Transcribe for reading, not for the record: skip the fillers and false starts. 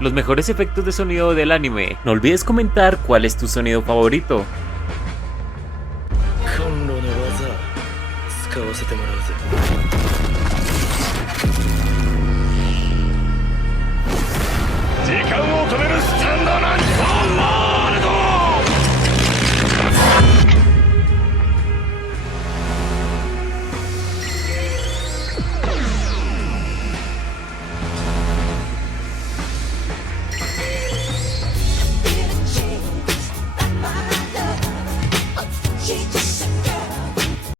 los mejores efectos de sonido del anime. No olvides comentar cuál es tu sonido favorito. コンロの技使わせてもらうぜ。時間を止めるス